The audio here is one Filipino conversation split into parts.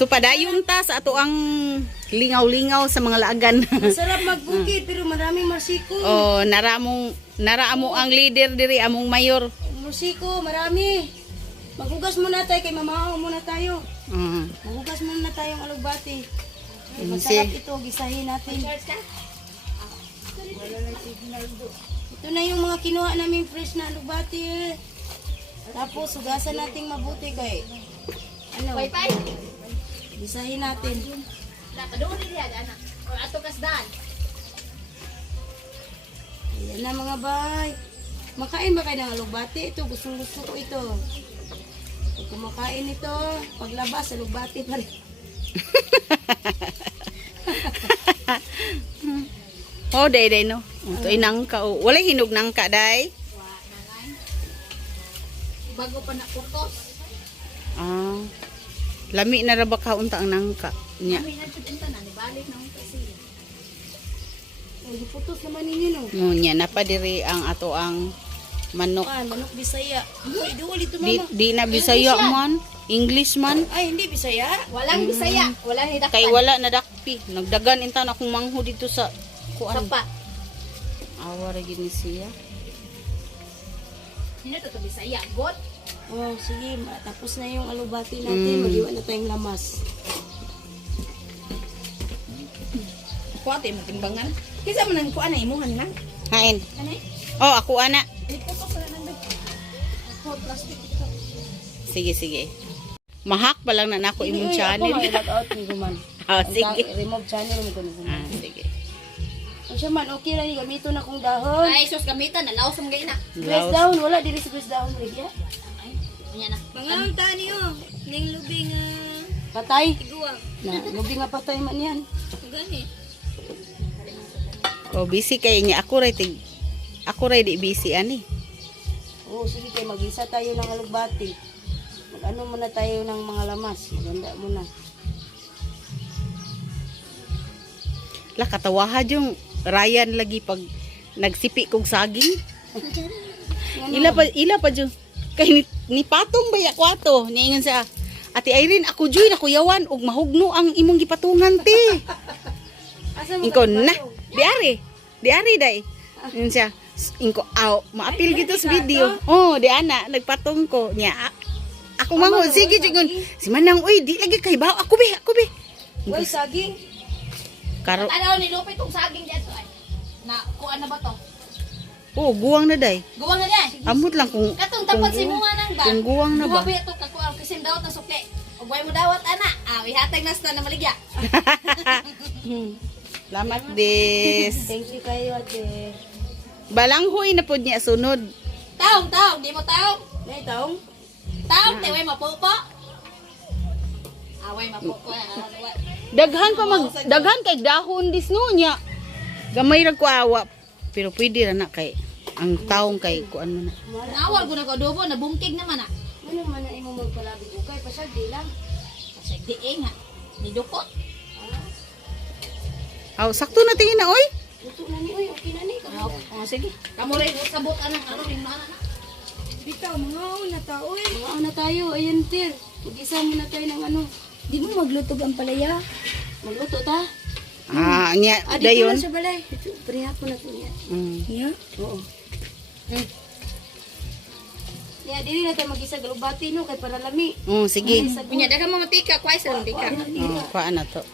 So padayon ta sa ato ang lingaw-lingaw sa mga laagan. Masarap magbukid pero maraming marsiko. Oh, naraamo ang leader diri among mayor. Marsiko, marami. Maghugas muna tayo kay mamahaw muna tayo. Mm. Maghugas muna tayong alugbati. Mm, Masarap si- ito, gisahin natin. Ito na yung mga kinuha namin fresh na alugbati. Tapos hugasan nating mabuti kay ano? Gisahin natin. Ayan na mga bay. Makain ba kayo ng alugbati? Ito, gustong-gusto ko ito. Pag kumakain ito, paglabas, alugbati pa rin. Oh, day no. Ito inangka. Oh. Wala hinog nangka, day. Bago pa na putos. Ah. Lami na ra ba kaunta ang nangka nya. Oh, putos naman ninyo no. Mo nya napadiri ang ato ang manok. Ah, manok Bisaya. Uy, duwal ito Di, mama. di na Bisaya man, English man. Ay, hindi Bisaya. Walang Bisaya, walang hidakpan. Kay wala na dakpi. Nagdagan inta na akong mangho dito sa kuan. Sapa. Awa ra gid ni siya. Hindi to Bisaya, got. Oh, sige, tapos na yung alubati natin. Mag-iwan na tayong lamas. Kuwate mo timbangan. Kisa mo nang kuan na imuhan na. Hain. Ano eh? Oh, ako ana. Iputos na nang ko plastic ito. Sige. Mahak pa lang na nako imong channel. Ako mag-out ni Guman. Ah, sige. Remove channel mo ko ni Guman. Ah, sige. O siya man, okay lang yung gamito na kong dahon. Ay, sus gamitan na laos mo gayna. Grace dahon, wala diri sa grace dahon. Ligya. Ay, nya na. Pangalang tani o. Ning lubing patay. Iguang. Na, lubing nga patay man yan. Gani. Oh, busy kay niya ako ray di busy ani. Oo, sige kayo, mag-isa tayo ng alugbati. Mag-ano muna tayo ng mga lamas. Maganda muna. La katawaha yung Ryan lagi pag nagsipi kog saging. Ila pa yung kay ni patong baya kwato. Niingon sa Ate Irene, ako joy na kuyawan og mahugno ang imong gipatungan ti. Asa mo Ingko na. Diari day. Yun siya. Ingko aw, maapil gito sa video. Oh, di ana nagpatong ko niya. Ako mango sige jugon. Si Manang uy, di lagi kay baw ako be. Uy, saging. Karo. Ano ni Lupe tong saging diyan to ay. Na kuan na ba to? Oh, guwang na day. Guwang na diyan. Amot lang kung Katong tapat si mga nang ba? kung guwang na ba. Duha to kakuan kasi dawat na sukli. Ug way mo dawat ana. Ah, ihatag na sa na maligya. Salamat des. Thank you kayo, ate. Balanghoy na pod niya sunod. Taong, di mo taong. Nay, taong. Taong, te way mapupo. Away mapupo. Daghan kay dahon dis no niya. Gamay ra ko awa. Pero pwede ra na kay ang taong kay kuan mo na. Nawal ko na ko adobo, nabungkig naman ah. Ano man na imo magpalabi ukay pasal di lang. Kasi di nga. Ni dukot. Aw, sakto na tingin na oy. Luto na ni, uy, okay na ni. Oh, sige. Kamu rin sabot anang ano rin na. Bitaw, mga na tao eh. Mga na tayo, ayan tir. Mag-isa muna tayo ng ano. Di mo magluto ang palaya. Magluto ta? Ah, niya Dito dayon. na sa balay. Ito, parehapon na ito niya. Niya? Oo. Ya, dili na tayo mag-isa galubati no, kay para lami. Oh, sige. Punya daga mo matika, kwai sa matika. Oh, kuan na to.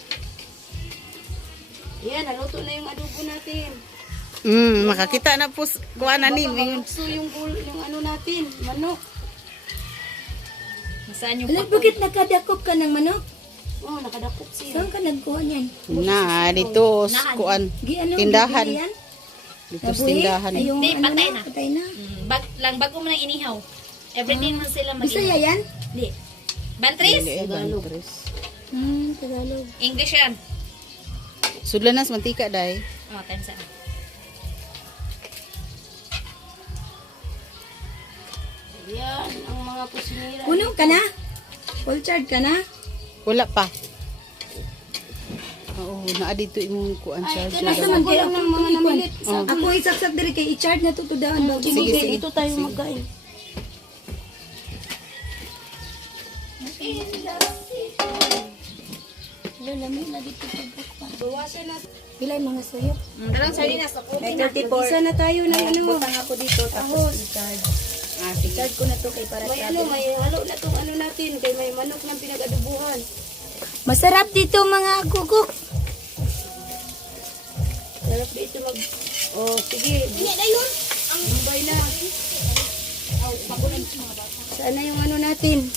Yan, naluto na yung adobo natin. Makakita na po kuan na ni. Mamalukso yung ano natin, manok. Masaan yung Alam, bakit nakadakop ka ng manok? Oh, nakadakot siya. Saan ka nagkuha niyan? Na dito kuan Ano, tindahan. bibili yan? Dito sa tindahan. Ay, yung Di, ano patay na, na. patay na. bago mo nang inihaw. Everyday man sila Bisaya mag-inihaw. yan? Di. Bantris? Tagalog. English yan. Sudlanas mantika day. Oh, tensa. Yan, ang mga pusinira. Puno ka na? Full charge ka na? Wala pa. Oo, naa dito imong kuan Ay, charge. ito na kaya lang ng mga namilit. Ako isaksak diri kay i-charge na to tudaan bago. Sige, Sige, sige. dito tayo magkain. Lami na dito tubok pa. Bawasan na. Pilay mga suyo. Darang sardinas sa May kutin. 34. Isa na tayo na ano. Butang ako dito tapos i-charge. I-charge ko na to kay para May ano, may halo na tong ano natin. Kay may manok ng pinag-adubuhan. Masarap dito mga gugok. Sarap dito mag... Oh, sige. Hindi na yun. Bumbay na. Saan na yung ano natin?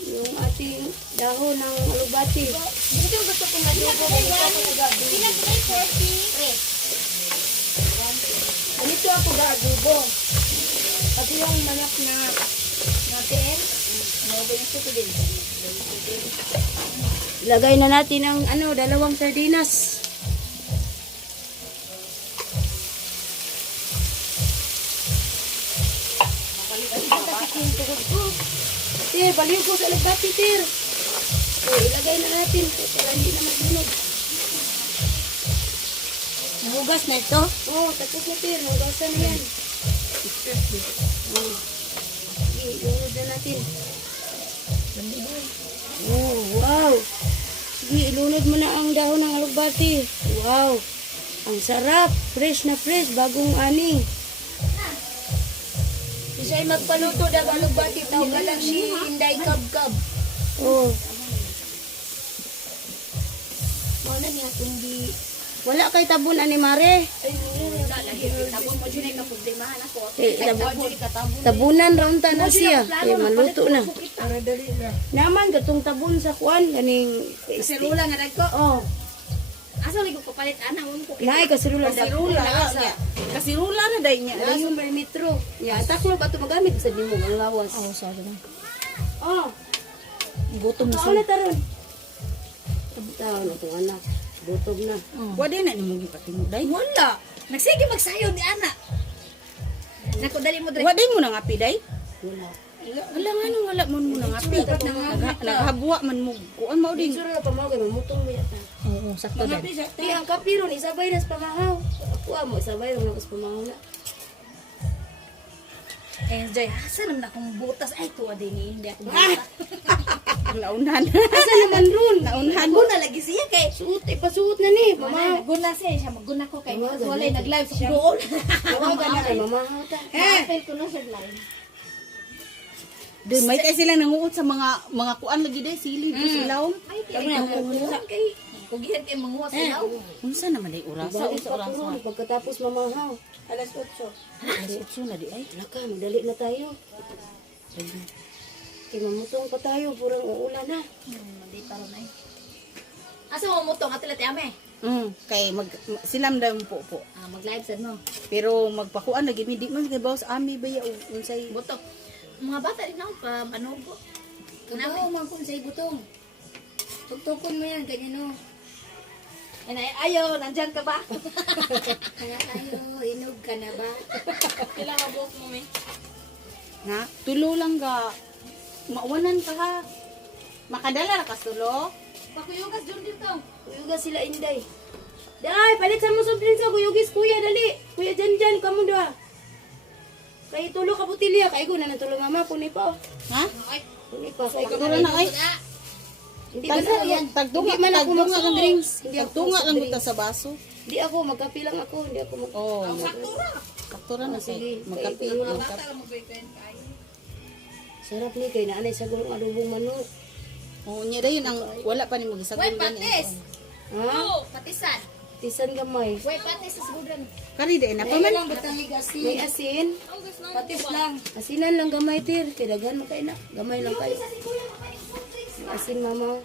Yung ating dahon ng alubati. Dito yung gusto kong adobo. Ilan ko kayo? 40. Ganito ako ga-adobo. Pati yung manok na natin. Lagay na natin ang ano, 2 sardinas. Tir, baliw ko sa alubati, Tir. So, ilagay na natin para hindi na maglunog. Nahugas na ito. Oh, tapos na, Tir. Hugasan na yan. Oh. Sige, ilunod na natin. Oh, wow. Sige, ilunod mo na ang dahon ng alugbati. Wow. Ang sarap. Fresh na fresh. Bagong ani. Isa'y magpaluto ng alugbati. Tawag ka lang si Inday Kab-Kab. Oh. Wala niya kundi... Wala kay tabon ani Mare. Tapos mo dyan ay kaproblemahan ako. Tabunan raon ta na siya. Kaya maluto na. Naman gatong tabon sa kuan ganing Kasirula nga nagko. oh. Asa ulit ko palit ana mo ko. Naay kasirula Kasirula. Kasirula na dahil niya. Dayon may metro. Ya, taklo ba ito magamit sa dimo ang lawas. Oh, sorry na. Oh, Gutom na taon na taron. Taon na itong anak. Gutom na. Wala na ni mo gipatingog day. Wala. Nagsige magsayo di ana. Nako dali mo dre. Wala mo nang api day. Wala. Wala nga nang wala man mo nang api. Naghabwa man mo. Kuan mao ding. Sura na pamagay, mamutong mo yata. Oo, sakto na. Di, ang kapiron, isabay na sa pamahaw. Ako mo, isabay na sa pamahaw na. Enjoy. Asa naman akong butas ay tuwa din hindi ako butas. Launan. Asa naman ron? Naunahan. Guna lagi siya kay. Suot, ipasuot na ni. Mamahaw. Guna siya maguna ko kay Tama, wala ganun. nag-live sa doon. Tawagan na kay mamahaw ta. Apel ko na sa live. Doon may kay sila nanguot sa mga kuan lagi day sili do silawom. Ay, kami na ko kay kugihan kay manguha sa law. Unsa naman day orasa Balik sa pa orasa. ron, pagkatapos mamahaw. Alas 8. Alas 8 na di ay. Wala ka, madali na tayo. Kaya mamutong pa tayo, purang uulan na. Di pa ron ay. Asa mo mutong atilati ame? Kay silam daw po po. Mag-live sad mo. Pero magpakuan lagi di man kay bawas ami baya unsay Butok. Mga bata rin ako pa panubo. Oo, mangkong sa'y butong. Tugtugkon mo yan, ganyan o. Ayaw, nandyan ka ba? Kaya tayo, inog ka na ba? Kailangan buhok mo, may. ha tulo lang ga mauwanan ka ha. Makadala ra ka tulo. Pakuyugas dyan dito. Kuyuga sila inday. Day, palit sa mo sobrang sa kuyugis kuya, dali. Kuya, dyan, kamo doa. Kay tulo ka butilya, kay ko na tulo mama, puni pa. Ha? Puni pa, kay ko Dura na ay. Hindi ba na yan? Tagtunga Hindi man ako tagtunga magsoft lang drinks. Hindi ako Tagtunga magsoft lang drinks. buta sa baso. Hindi ako, magkapi lang ako. Hindi ako mag... Oh. Saktura na sige. say. Magkapi Kay- magkapi. Sarap ni kay naanay sa gulong adobong manok. Oh, nya dayon ang wala pa ni magisagol Wait, patis. Ha? Oo, patisan. Tisan gamay. Wait, patis sa siguran. Kani day na pa Ay, man. lang batang ligasi. May asin. Patis lang. Asinan lang gamay, tir. Kay daghan mo kayo na. Gamay lang kayo. May asin, mama.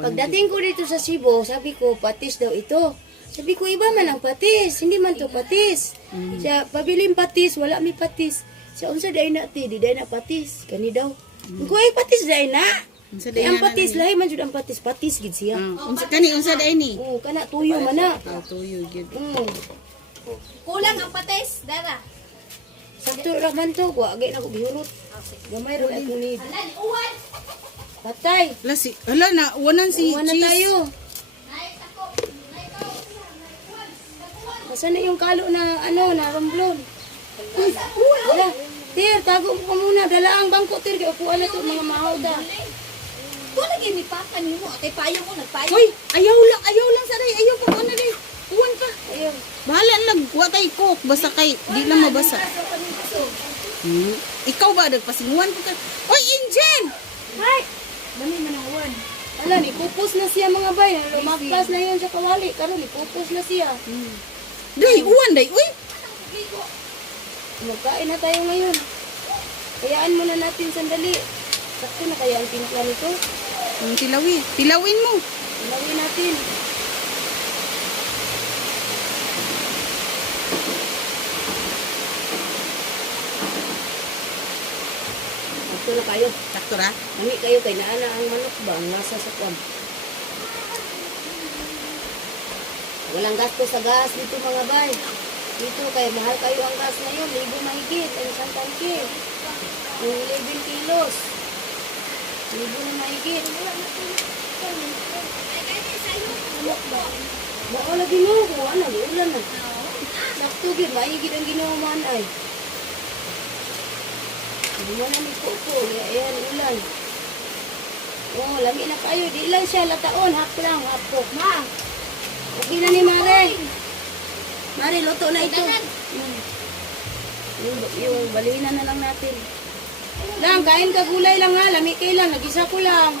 Pagdating ko dito sa Cebu, sabi ko, patis daw ito. Sabi ko, iba man ang patis. Hindi man to patis. Siya, pabiling patis, wala mi patis. Siya, unsa day na ti, di day na patis. Kani daw. Ko ay patis day na. Unsa Kaya day ang na patis, lahi man jud ang patis. Patis gid siya. Unsa kani unsa day ni? Oo, kana tuyo man na. Tuyo gyud. Kulang ang patis, Dara. Sakto ra man to, wa gay na ko bihurot. Gamay ra ako ni. Alan, uwan. Patay. Hala na wanan si Kuha na cheese. tayo. Nasaan na yung kalo na ano, na romblon? Wala. Tir, tago mo ka muna. Dala ang bangko, Tir. Kaya upuan na to mga mahaw da. Kung lagi ni Papa ni mo, kay payo mo, nagpayo. Uy, ayaw lang sa day. Ayaw ka ano day. Uwan ka. Ayun. Bahala lang, wa kay cook, basta kay di lang mabasa. Ikaw ba nagpasinguan ko ka? Oy, Injen! Hay! Dami manawan. Ala, ni pupus na siya mga bay. Lumagpas na yun sa kawali. Karon ni pupus na siya. Day, uwan day. Uy, Magkain na tayo ngayon. Kayaan muna natin sandali. Sakto na kaya ang timpla nito. tilawin mo. Ilawin natin. Sakto na kayo. Sakto ra. Nami kayo kay naana ang manok ba ang nasa sa kwan. Walang gasto sa gas dito mga bay. Dito kay mahal kayo ang gas ngayon, 1,000 mahigit ang isang tangke. Ang 11 kilos. 1,000 na mahigit. Baka lagi mo kung ano, di ulan na. Sakto gid, mahigit ang ginawaman ay. Wala ni Coco, ayan ulan. Oh, lami na kayo, di lang siya lataon, hap lang, hapok. Ma, okay na ni Mare. Mare, luto na ito. Yung balina na lang natin. Lang, kain ka gulay lang ha. Lami kayo lang. Nag-isa ko lang.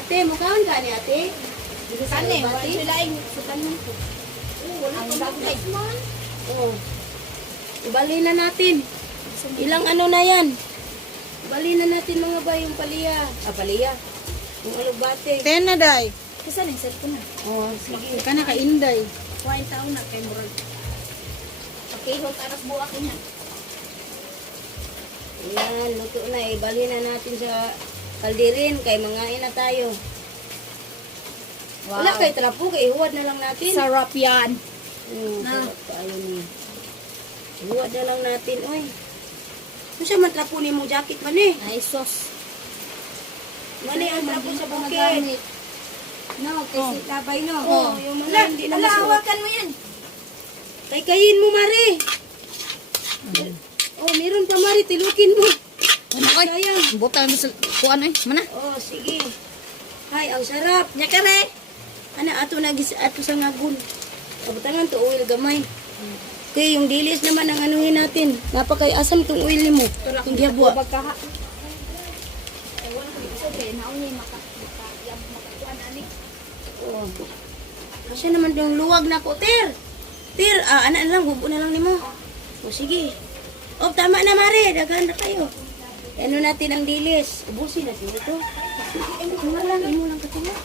Ate, mukhaon ka ni ate? Dito sa Kani, bati? wala sila yung sa kanon ko. Ang bagay. Oo. Balina natin. Ilang ano na yan? Balina natin mga ba yung paliya. Paliya. Yung alugbate. Ten na day. Kasi na yung cellphone na. Oh, sige. Kana ka inday. Kuhain taon na kay Murag. Okay, hot aras buwak niya. Ayan, luto na. Ibali na natin sa kaldirin. Kay mangain na tayo. Wala kay trapo. Kay huwad na lang natin. Sarap yan. Sarap tayo ni. Huwad na lang natin. Uy. Ano siya man trapo ni mo jacket man eh? Ay, sos. Mani ang trapo sa bukid. No, kasi labay no. Oh, yung mga hindi na masuot. hawakan mo yan. Kay kayin mo, Mari. Oh, meron pa, Mari. Tilukin mo. Sayang. Butang mo sa kuan ay. Mana? Oh, sige. Ay, ang sarap. Nya ka re. Ano, ato sa ngagun. Kabutangan to, oil gamay. Okay, yung dilis naman ang anuhin natin. Napakay asam tong oil mo. Hindi habwa. Pagkaha. Ay, wala ko dito. Okay, naunay makakuan ani. Oh. Kasi naman yung luwag na ko, Tir. Tir, anak lang, hubo na lang ni mo. O, sige. Oh, tama na, Mari. Daghan na kayo. Ano natin ang dilis. Ubusin natin ito. Imo lang katulad.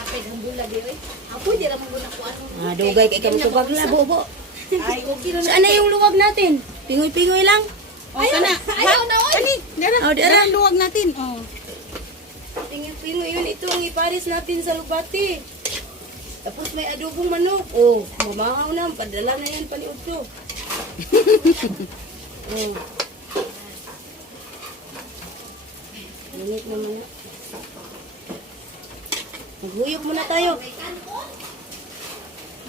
Napay ang bula di oy. Ako di ra mo na ko ano. Dugay kay kamo tubag la, bobo. Ay, okay na. Saan na yung luwag natin? Pingoy-pingoy lang. Oh, kana. Ayaw na oy. Ani, dara. Oh, dara. Luwag natin. Oh. Pingoy-pingoy yun. Ito ang iparis natin sa lubati. Tapos may adobong manok. Oh, mamahaw na. Padala na yan paniod to. Oh. Init naman na. Maghuyog muna tayo.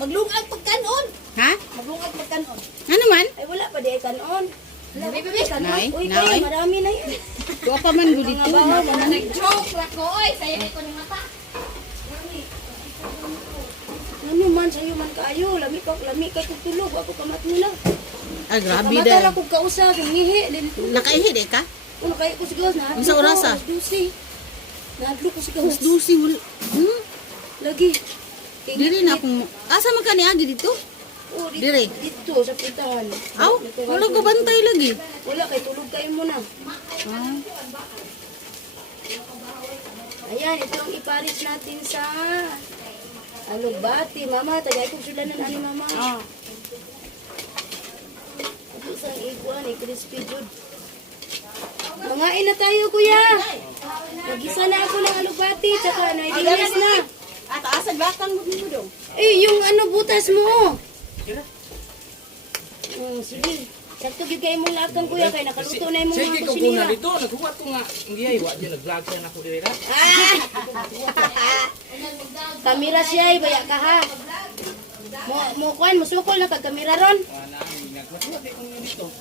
Maglungag pagkanon. Ha? Maglungag pagkanon. Ano man? Ay, wala pa di ay kanon. Labi bebe kanon. Nay, Uy, nay. kayo, marami na yan. Wa pa man gud dito. Nag-joke ra ko oy, saya ni ko ni mata. Ano man, sa'yo man kayo. Lami ka kutulog. Ako kamat nila. Ah, grabe Kamata day. lang kong kausap. Ngihi. Nakaihi de ka? Ano kayo ko sigaw na? Unsa oras, ah? Nahadlo ko sigaw. Mas dusi wala. Lagi. Diri na akong asa man kani agi dito? Oh, Dire. dito sa pintahan. Aw, wala ko bantay lagi. Wala kay tulog kayo muna. Ah. Ayan, ito ang iparis natin sa alugbati. Mama, tagay kong sulanan ani mama. Ito sa iguan, crispy good. Mangain na tayo, kuya. Nagisa na ako ng alugbati, tsaka naidilis na. At asa gatang mo dong. Eh, yung ano, butas mo. Sige. Sakto gyud kay mong lakang kuya kay nakaluto na imong Sige mga ko kusinira. kuna dito, naghuwat ko nga. Ang giyay, wa din nag-vlog siya na ako diri ra. Kamera siya, baya ka ha. Mo kuan mo sukol na kag kamera ron.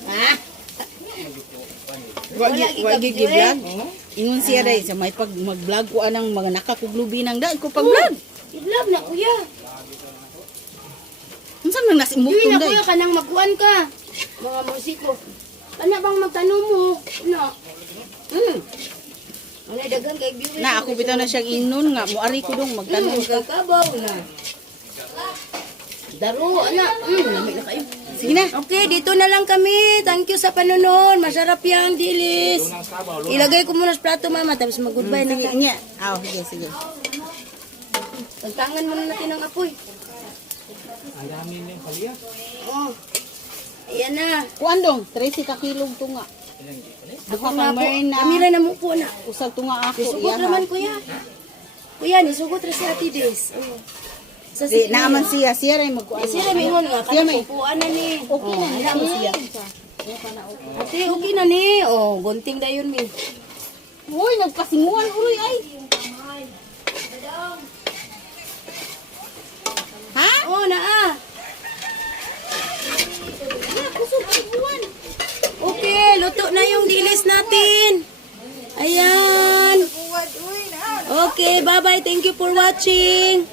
Ha? Wagi gi-vlog. Ingon siya dai sa may pag mag-vlog ko anang mga nakakuglubi nang daan ko pag-vlog. I-vlog na kuya. Unsa man Dili nasimutong na dai? kuya kanang magkuan ka. Mga musiko. Ana bang magtanong mo? Ano? Ano dagang kay viewers? Na ako bitaw na siyang ingnon nga moari ko dong magtanong ka. Kakabaw na. Daro, anak. Lamig na kayo. Sige na. Okay, dito na lang kami. Thank you sa panonood. Masarap yan, dilis. Ilagay ko muna sa plato, mama. Tapos mag-goodbye na Sige ka. niya. Aw, sige sige. Tantangan muna natin ang apoy. Alamin yung paliya. Oh. Ayan na. Kuan dong 13 ka kilog tunga. Duha Nga ka po. marin na. Kamera na mo po na. Usag tunga ako. Nisugot Iya. naman, kuya. Kuya, nisugot rin si Ate Des. Oh. Sa Di naaman siya, siya ray magkuan. Siya na mingon nga. Siya may- Kanang pupuan na ni. Okay na Alam mo siya. siya. Ate, okay na ni. Oh, gunting na yun, mi. Uy, nagpasinguan uloy ay. Ha? Oh, naa. Kusog ay buwan. Okay, luto na yung dilis natin. Ayan. Okay, bye-bye. Thank you for watching.